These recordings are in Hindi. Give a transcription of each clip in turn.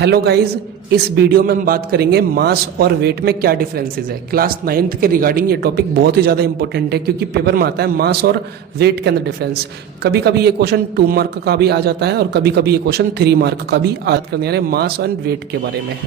हेलो गाइस, इस वीडियो में हम बात करेंगे मास और वेट में क्या डिफरेंसेस है। क्लास 9th के रिगार्डिंग ये टॉपिक बहुत ही ज़्यादा इंपॉर्टेंट है क्योंकि पेपर में आता है मास और वेट के अंदर डिफरेंस। कभी कभी ये क्वेश्चन 2 मार्क का भी आ जाता है और कभी कभी ये क्वेश्चन 3 मार्क का भी याद करने आ रहे हैं मास एंड वेट के बारे में।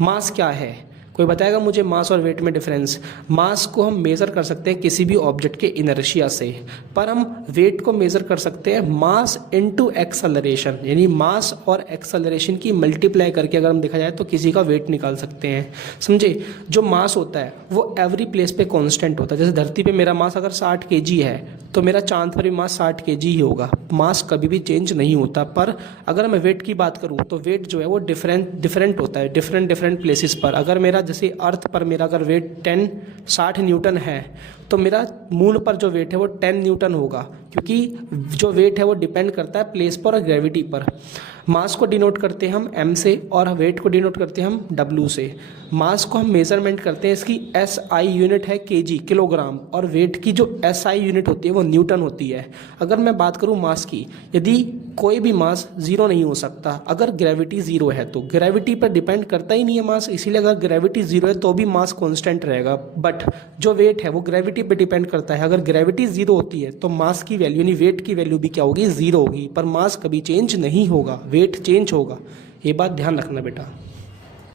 मास क्या है? कोई बताएगा मुझे मास और वेट में डिफरेंस? मास को हम मेज़र कर सकते हैं किसी भी ऑब्जेक्ट के इनर्शिया से, पर हम वेट को मेज़र कर सकते हैं मास इनटू एक्सेलरेशन, यानी मास और एक्सेलरेशन की मल्टीप्लाई करके अगर हम देखा जाए तो किसी का वेट निकाल सकते हैं। समझे? जो मास होता है वो एवरी प्लेस पे कांस्टेंट होता है। जैसे धरती पे मेरा मास अगर 60 kg है तो मेरा चांद पर भी मास 60 kg ही होगा। मास कभी भी चेंज नहीं होता। पर अगर मैं वेट की बात करूँ तो वेट जो है वो डिफरेंट होता है डिफरेंट प्लेसेस पर। अगर मेरा जैसे अर्थ पर मेरा अगर वेट 60 न्यूटन है तो मेरा मून पर जो वेट है वो 10 न्यूटन होगा, क्योंकि जो वेट है वो डिपेंड करता है प्लेस पर और ग्रेविटी पर। मास को डिनोट करते हैं हम m से और वेट को डिनोट करते हैं हम w से। मास को हम मेजरमेंट करते हैं, इसकी SI यूनिट है kg, किलोग्राम, और वेट की जो SI यूनिट होती है वो न्यूटन होती है। अगर मैं बात करूँ मास की, यदि कोई भी मास जीरो नहीं हो सकता अगर ग्रेविटी जीरो है, तो ग्रेविटी पर डिपेंड करता ही नहीं है मास, इसीलिए अगर ग्रेविटी जीरो है तो भी मास कांस्टेंट रहेगा। बट जो वेट है वो ग्रेविटी पे डिपेंड करता है। अगर ग्रेविटी जीरो होती है तो मास की वैल्यू यानी वेट की वैल्यू भी क्या होगी? जीरो होगी। पर मास कभी चेंज नहीं होगा, वेट चेंज होगा। ये बात ध्यान रखना बेटा।